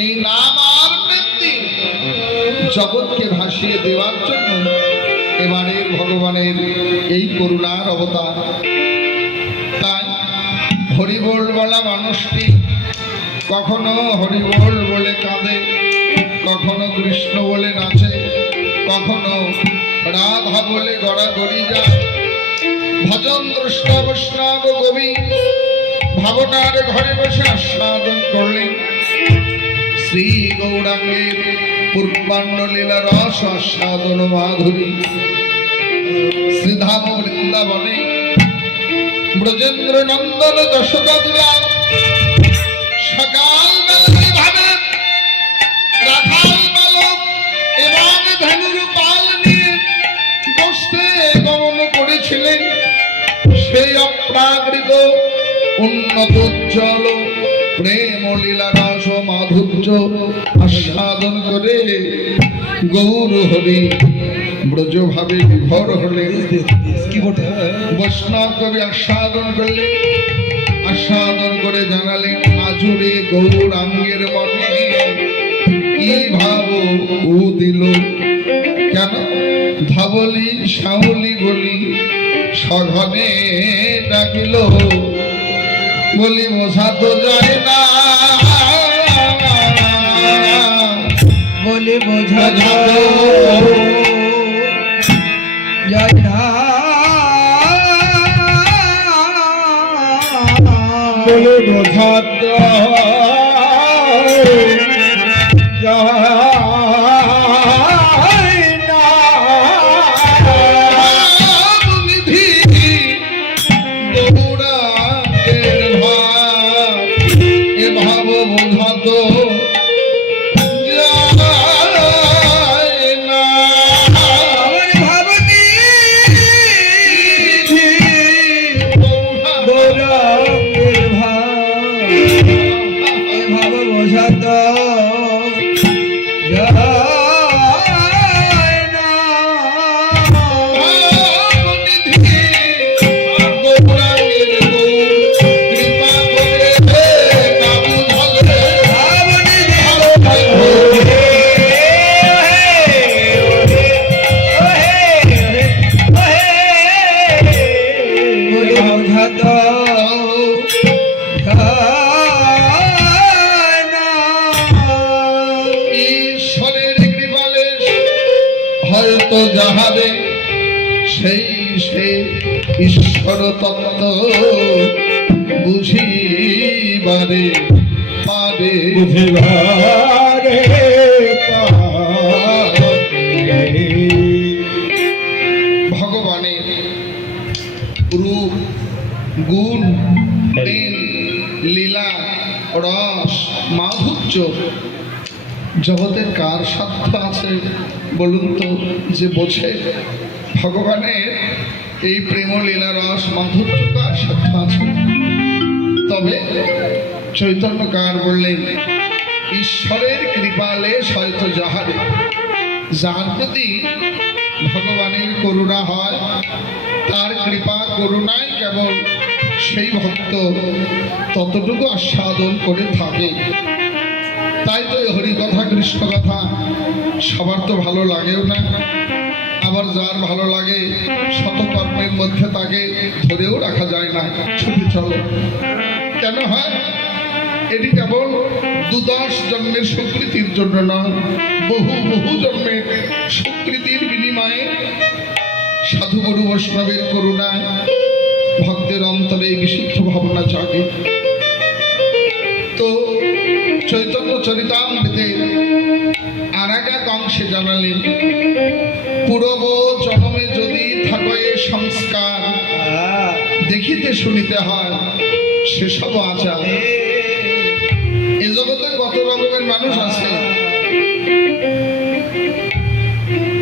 এই নাম আর জগৎকে ভাসিয়ে দেওয়ার জন্য এবারের ভগবানের এই করুণার অবতার। তাই হরিবোল বলা মানুষটি কখনো হরিবোল বলে কাঁদে, কখনো কৃষ্ণ বলে নাচে, কখনো রাধা বলে গড়া গড়াগড়ি যায়। ভজন দ্রষ্টা বৈষ্ণব কবি ভাবনার ঘরে বসে আস্বাদন করলেন। শ্রী গৌরাঙ্গের পূর্বাণ্ড লীলা রস আস্বাদন মাধুরী। শ্রীধাম বৃন্দাবনে ব্রজেন্দ্র নন্দন দুলাল সকাল ভাবে রাখাল গমন করেছিলেন। সেই অপ্রাকৃত উন্নত উজ্জ্বল প্রেম লীলা রস আস্বাদন করে গৌর হরি ব্রজভাবে বিভোর হলেন কিবোর্ডে বৈষ্ণব কবি আস্বাদন করলে আস্বাদন করে জানালেন আজুরে গৌরাঙ্গের মনে। কি ভাব উ দিল? কেন? ধাবলি শাউলি বলি সঘনে ডাকিল। বলি বোঝা তো যায় না। বলে বোঝা। যায় না বোঝা যাহারে সেই সে ঈশ্বর তত্ত্ব বুঝিবারে পারে। বুঝিবারে ভগবানের রূপ গুণ লীলা রস মাধুর্য জগতের কার সাধ্য আছে বলুন তো যে বোঝে? ভগবানের এই প্রেম লীলা রস মাধুর্য কার সাধ্য আছে? তবে চৈতন্য কার বললেন, ঈশ্বরের কৃপালে হয়তো যাহারে। যার প্রতি ভগবানের করুণা হয়, তার কৃপা করুণায় কেবল সেই ভক্ত ততটুকু আস্বাদন করে থাকে। তাই তো হরি কথা কৃষ্ণ কথা। সবার তো ভালো লাগেও না। আবার যার ভালো লাগে শতকর্মের মধ্যে তাকে ধরেও রাখা যায় না। ছুটি চলে। কেন হয়? এটি কেবল দুদশ জন্মের স্বীকৃতির জন্য নয়, বহু বহু জন্মের স্বীকৃতির বিনিময়ে সাধুগুরু বৈষ্ণবের করুণায় ভক্তের অন্তরে বিশুদ্ধ ভাবনা জাগে। তো চরিতামৃতে আর এক এক অংশে জানালেন পূর্ব জন্মে যদি থাকো সংস্কার, দেখিতে শুনিতে হয় সেসব আচার। এ জগতে কত রকমের মানুষ আছে।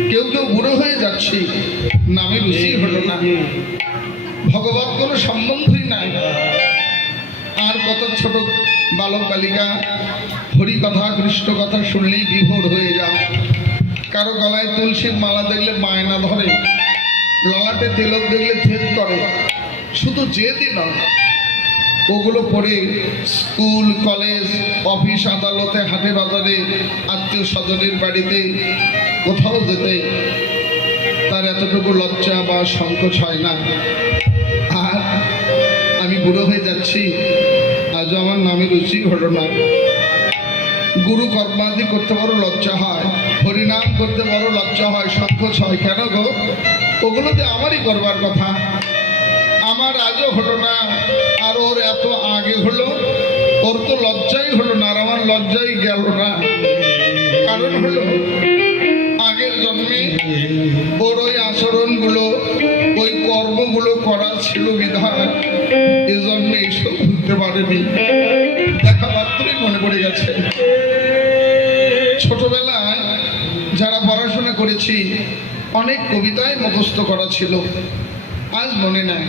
কেউ কেউ বুড়ো হয়ে যাচ্ছে, নামে রুচি হলো না। ভগবত কোনো সম্বন্ধই নাই। আর কত ছোট বালক বালিকা হরি কথা কৃষ্ণ কথা শুনলেই বিভোর হয়ে যায় কারও গলায় তুলসীর মালা দেখলে বায়না ধরে, ললাটে তিলক দেখলে জেদ করে। শুধু জেদই নয়, ওগুলো পড়ে স্কুল, কলেজ, অফিস, আদালতে, হাটে, বাজারে আত্মীয় স্বজনের বাড়িতে, কোথাও যেতে তার এতটুকু লজ্জা বা সংকোচ হয় না। বুড়ো হয়ে যাচ্ছি, আজও আমার নামে রুচি ঘটনা গুরু কর্মাদি করতে বড় লজ্জা হয়, হরিনাম করতে বড় লজ্জা হয় সংকোচ হয় কেন গো? ওগুলোতে আমারই করবার কথা। আমার আজও হলো না, আর ওর এত আগে হলো, ওর তো লজ্জাই হলো না, আর আমার লজ্জাই গেল না। কারণ হলো, আগের জন্মে ওর ওই আচরণগুলো, ওই কর্মগুলো করা ছিল বিধান এ জন্মে এইসব বুঝতে পারেনি। দেখা মনে পড়ে গেছে। ছোটবেলায় যারা পড়াশোনা করেছি, অনেক কবিতায় মুখস্থ করা ছিল। আজ মনে নাই।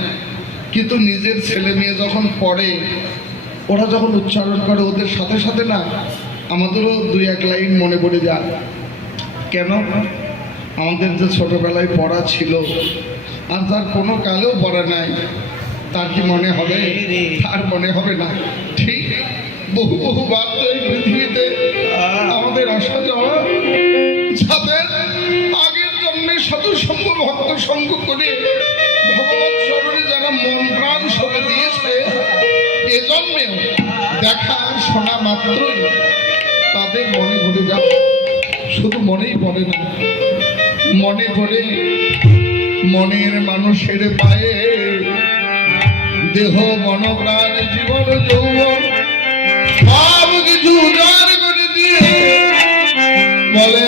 কিন্তু নিজের ছেলে মেয়ে যখন পড়ে, ওরা যখন উচ্চারণ করে, ওদের সাথে সাথে না আমাদেরও দুই এক লাইন মনে পড়ে যায়। কেন? আমাদের যে ছোটবেলায় পড়া ছিল, আর তার কোনো কালেও পড়া নাই। তার কি মনে হবে? তার মনে হবে না। ঠিক বহু বহু বার তো এই পৃথিবীতে আমাদের আসা যাওয়া যাদের আগের জন্মে সাধু সঙ্গ ভক্ত সঙ্গ করে ভগবত স্মরণে যারা মন প্রাণ সবে দিয়েছে এ জন্মেও দেখা শোনা মাত্রই তাদের মনে ভরে যাবে শুধু মনেই পড়ে না মনে পড়ে মনের মানুষের পায়ে। দেহ মন প্রাণ জীবন যৌবন সব কিছু উজাড় করে দিয়ে বলে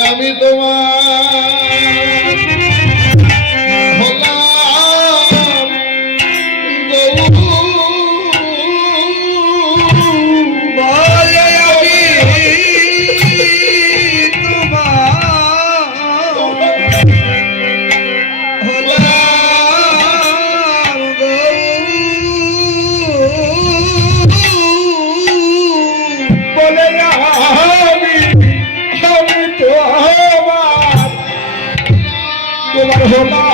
Your